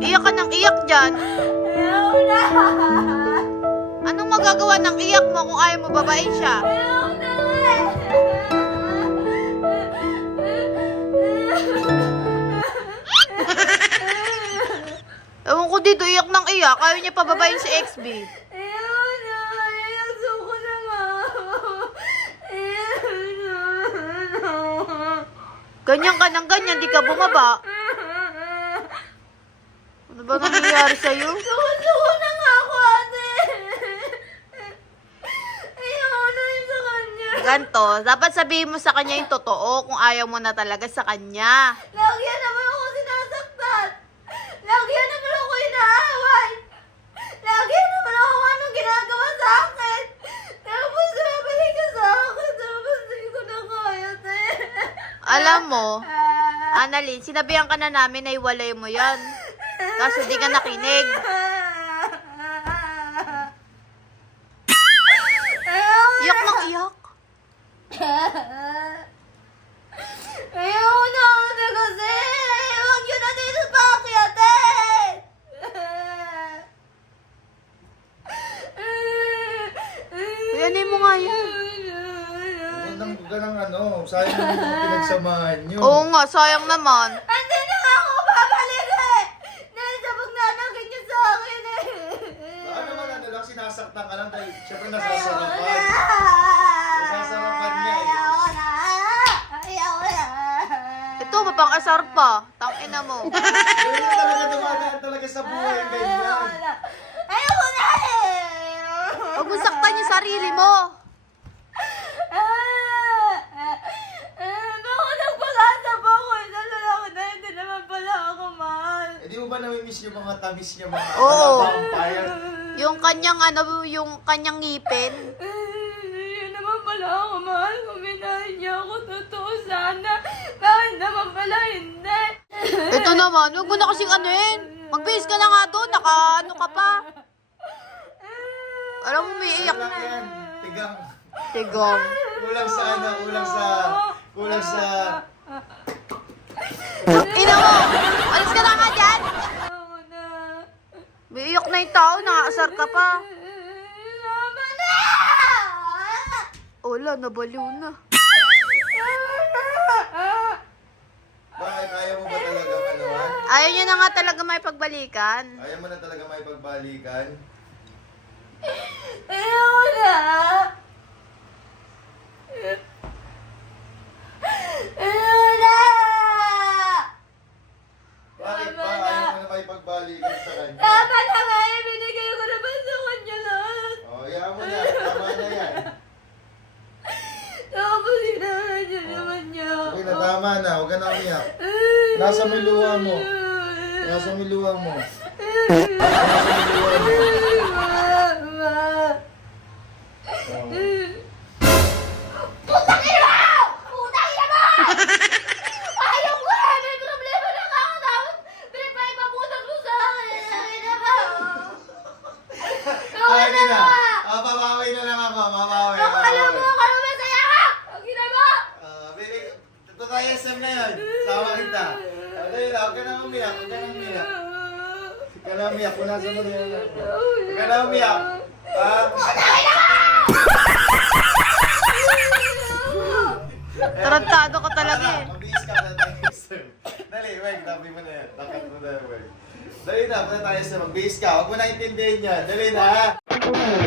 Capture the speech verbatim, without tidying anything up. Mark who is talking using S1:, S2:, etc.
S1: Iyak ka ng iyak dyan.
S2: Ayaw na!
S1: Anong magagawa ng iyak mo kung ayaw mo babain siya?
S2: Ayaw na!
S1: Ewan ko dito, iyak ng iyak. Ayaw niya pababain si X B.
S2: Ayaw na! Ayaw ko na nga! Ayaw na!
S1: Ganyan ka ng ganyan, di ka bumaba. Ano ba nangyayari sa'yo?
S2: Suko-suko na nga ako, ate! Ayaw na yun sa kanya!
S1: Ganto, dapat sabihin mo sa kanya yung totoo kung ayaw mo na talaga sa kanya.
S2: Lagi naman ako sinasaktan! Lagi naman ako inaaway! Lagi naman ako anong ginagawa sa akin! Tapos nabalik ka sa akin, tapos hindi ko na kaya, te!
S1: Alam mo, Annalyn, sinabihan ka na namin na iwalay mo yan. Kaso di ka nakinig. Iyak ng iyak.
S2: Ayaw na ate kasi! Huwag yun na dito pa akyatin!
S1: Kuyanin mo nga yan.
S3: Ganang, ganang ano, sayang naman yung pinagsamahan nyo.
S1: Oo nga, sayang naman.
S2: Hindi na nga ako babalik eh! Dahil sa pagnanakit niyo sa akin eh!
S3: Baka naman ano lang, sinasaktan ka lang dahil syempre nasasarapan. Nasasarapan niya eh.
S2: Ayaw na! Ayaw na!
S1: Ito, mapang-asar pa. Tangina mo.
S3: Ganyan na talaga dumadaan talaga sa buhay yung ganyan.
S2: Ayaw na eh!
S1: Huwag mo saktan yung sarili mo.
S2: Bakit nagpag-asap ako? Isang lalaki na hindi naman pala ako mahal.
S3: Eh di mo ba namimiss yung mga tamis niya, mga
S1: Oo.
S3: mga vampire?
S1: Yung kanyang ano, yung kanyang ngipin.
S2: Yun naman pala ako mahal. Kung minahal niya ako, totoo sana. Bakit naman pala hindi?
S1: Ito naman, huwag mo na kasing anuin. Magbihis ka na nga doon, naka ano ka pa. Alam mo, may iyak
S3: Ano
S1: na.
S3: lang yan? Tigang.
S1: Tigong.
S3: Kulang sa ano, kulang sa... Kulang sa...
S1: Ina mo! Alis ka na nga dyan!
S2: Ayaw na.
S1: May iyak na yung tao, nakakasar ka pa.
S2: Tama na!
S1: Wala, nabaliw na.
S3: Bakit ayaw mo ba talaga ano ha?
S1: Ayaw niya na nga talaga may pagbalikan.
S3: Ayaw mo na talaga may pagbalikan?
S2: Ayaw na! Ayaw na!
S3: Bakit ba
S2: Tama na.
S3: ayaw mo na may pagbalikan sa kanya?
S2: Tama na nga eh! Binigay ko naman sa kanya lahat!
S3: Oh, ayaw mo na. Tama na yan.
S2: Tapos hinahan niya naman niya ako.
S3: Okay na, tama na. Huwag ka na umiyak. Nasa may luha mo. Nasa may luha mo. Nasa may luha mo.
S2: Mama!
S3: Oh.
S2: Putang ina mo! Putang ina mo! Ayaw ko eh! May problema na nga ako tapos pinagpapaputang mo sa akin! Ang ina mo!
S3: Ay,
S2: Ang ina
S3: na.
S2: mo!
S3: Ah, babawi na lang ako. Babawi.
S2: Akala mo
S3: babawi.
S2: ako na masaya ka! Ang ina mo!
S3: Ah, baby, ito tayo S M na yun. Sama kita. Ano yun, huwag ka na umiyak. Huwag ka na umiyak. Huwag ka na umiyak. Punasan mo na yan. Huwag ka na umiyak. Ah,
S1: Tarantado ka talaga eh.
S3: Mabilis ka na tayo S M. Dali, wait. Tabi mo na yan. Takat mo na, wait. Dali na, punta tayo S M. Magbihis ka. Huwag mo na intindihin yan. Dali na, ha?